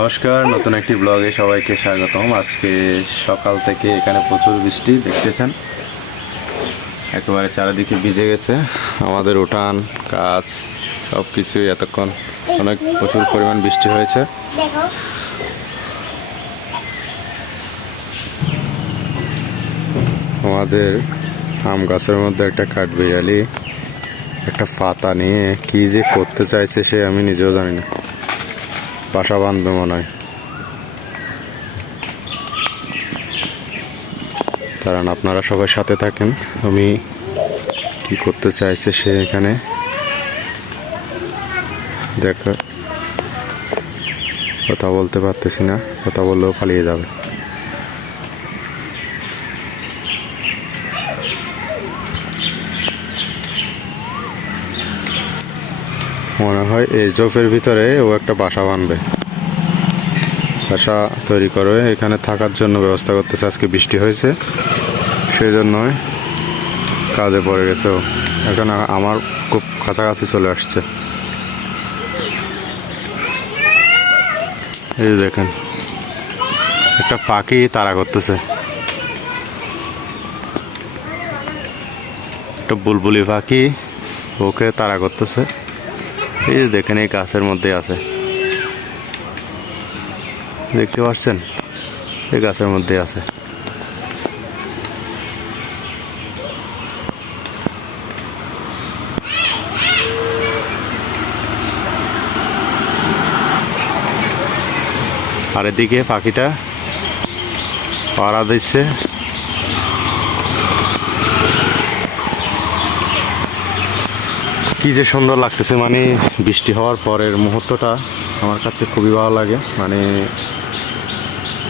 নমস্কার, নতুন একটি ব্লগে সবাইকে স্বাগতম। আজকে সকাল থেকে এখানে প্রচুর বৃষ্টি দেখতেছেন, একেবারে চারিদিকে ভিজে গেছে আমাদের উঠান গাছ সব কিছুই। এতক্ষণ অনেক প্রচুর পরিমাণ বৃষ্টি হয়েছে। আমাদের আম গাছের মধ্যে একটা কাঠবিড়ালি একটা পাতা নিয়ে কি যে করতে চাইছে সে আমি নিজেও জানি না। বাসা বাঁধবে মনে হয়। কারণ আপনারা সবাই সাথে থাকেন, আমি কি করতে চাইছে সে এখানে দেখো। কথা বলতে পারতেছি না, কথা বললেও পালিয়ে যাবে। মনে হয় এই জোপের ভিতরে ও একটা বাসা বাঁধবে, বাসা তৈরি করবে, এখানে থাকার জন্য ব্যবস্থা করতেছে। আজকে বৃষ্টি হয়েছে সেই জন্যই কাজে পড়ে গেছে ও। এখন আমার খুব কাছাকাছি চলে আসছে। এই দেখেন একটা পাখি তাড়া করতেছে, একটা বুলবুলি পাখি ওকে তাড়া করতেছে। এই দেখেন এই গাছের মধ্যে আছে, দেখতে পাচ্ছেন? এই গাছের মধ্যে আছে। আর এদিকে পাখিটা পাড়া দিচ্ছে। কি যে সুন্দর লাগতেছে, মানে বৃষ্টি হওয়ার পরের মুহূর্তটা আমার কাছে খুবই ভালো লাগে। মানে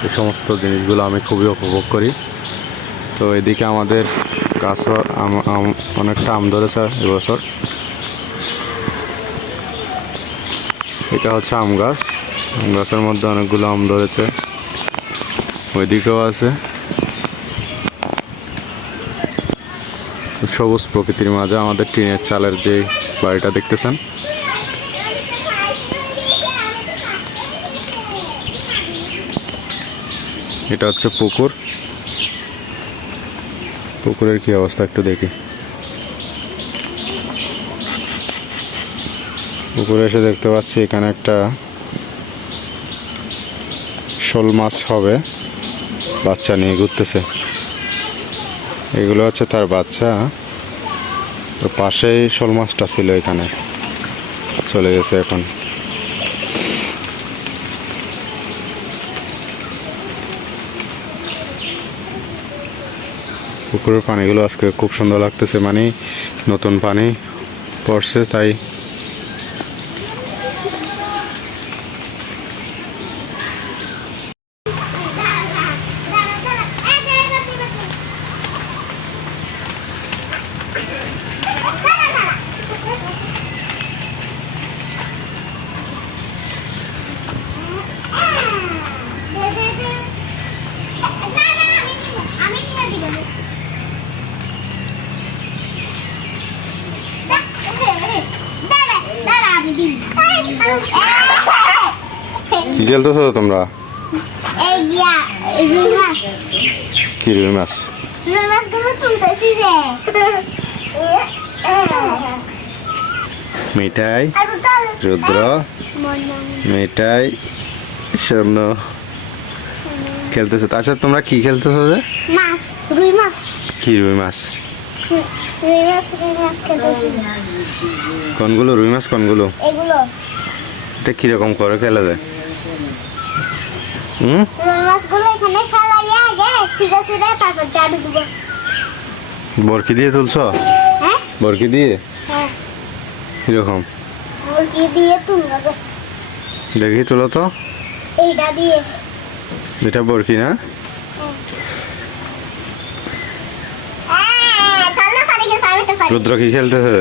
এই সমস্ত জিনিসগুলো আমি খুবই উপভোগ করি। তো এদিকে আমাদের গাছ অনেকটা আম ধরেছে এবছর। এটা হচ্ছে আম গাছ, আম গাছের মধ্যে অনেকগুলো আম ধরেছে। ওইদিকেও আছে। সবুজ প্রকৃতির মাঝে আমাদের টিনের চালের যে বাড়িটা দেখতেছেন, এটা হচ্ছে পুকুর। পুকুরের কি অবস্থা একটু দেখি। পুকুরে এসে দেখতে পাচ্ছি এখানে একটা শোল মাছ হবে, বাচ্চা নিয়ে ঘুরতেছে। এগুলো হচ্ছে তার বাচ্চা। তো পাশেই শোল মাছটা ছিল, এখানে চলে গেছে এখন। পুকুরের পানিগুলো আজকে খুব সুন্দর লাগতেছে, মানে নতুন পানি পড়ছে তাই। কি খেলতেছো তোমরা? কি রুই মাছ? মিঠাই, রুদ্র, মিঠাই, স্বর্ণ খেলতেছো। আচ্ছা তোমরা কি খেলতেছো? যে রুই মাছ। কি রুই মাছ? কোনগুলো রুই মাছ? কোনগুলো? এটা কিরকম করে খেলা যায়? বরকি দিয়ে তুলছো? বরকি দিয়ে? কিরকম দেখি তুলো তো। এটা বরকি না? রুদ্র কি খেলতেছে?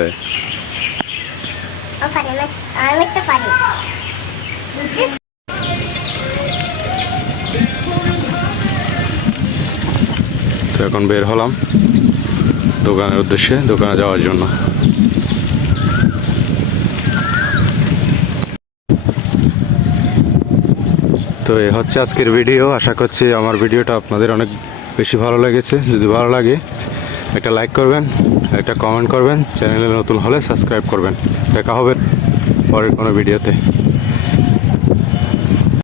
তো এখন বের হলাম দোকানের উদ্দেশ্যে, দোকানে যাওয়ার জন্য। তো এই হচ্ছে আজকের ভিডিও। আশা করছি আমার ভিডিওটা আপনাদের অনেক বেশি ভালো লেগেছে। যদি ভালো লাগে একটা লাইক করবেন, একটা কমেন্ট করবেন, চ্যানেলে নতুন হলে সাবস্ক্রাইব করবেন। দেখা হবে পরের কোনো ভিডিওতে।